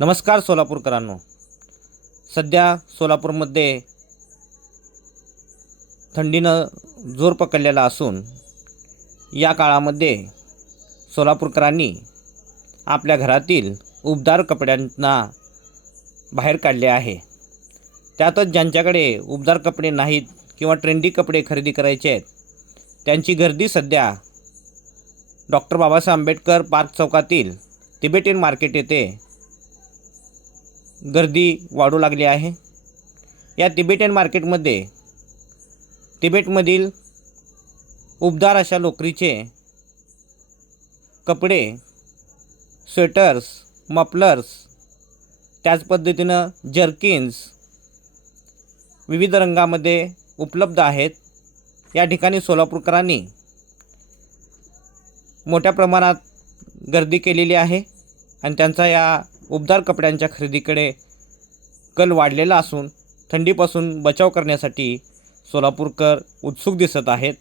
नमस्कार सोलापूरकरांनो. सध्या सोलापूरमध्ये थंडीनं जोर पकडलेला असून या काळामध्ये सोलापूरकरांनी आपल्या घरातील उबदार कपड्यांना बाहेर काढले आहे. त्यातच ज्यांच्याकडे उबदार कपडे नाहीत किंवा ट्रेंडी कपडे खरेदी करायचे आहेत त्यांची गर्दी सध्या डॉक्टर बाबासाहेब आंबेडकर पार्क चौकातील तिबेटियन मार्केट येथे गर्दी वाढू लागली आहे. या तिबेटियन मार्केटमध्ये तिबेटमधील उबदार अशा लोकरीचे कपडे स्वेटर्स मफलर्स त्याच पद्धतीनं जर्किन्स विविध रंगामध्ये उपलब्ध आहेत. या ठिकाणी सोलापूरकरांनी मोठ्या प्रमाणात गर्दी केलेली आहे आणि त्यांचा या उबदार कपड्यांच्या खरेदीकडे कल वाढलेला असून थंडीपासून बचाव करण्यासाठी सोलापूरकर उत्सुक दिसत आहेत.